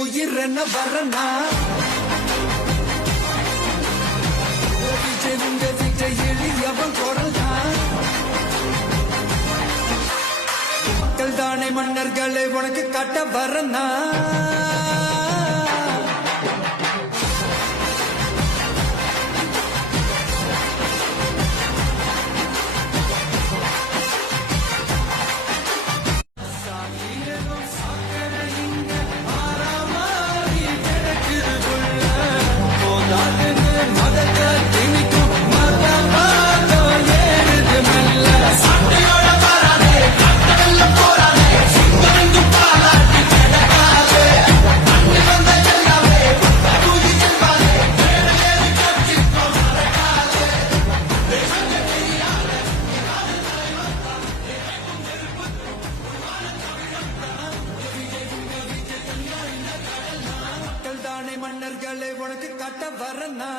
உயிர் என்ன வரனா எளியவன் குரல் தான் மக்கள் தானே மன்னர்களை உனக்கு கட்ட வரனா மன்னர்களை உனக்கு கட்ட வரனா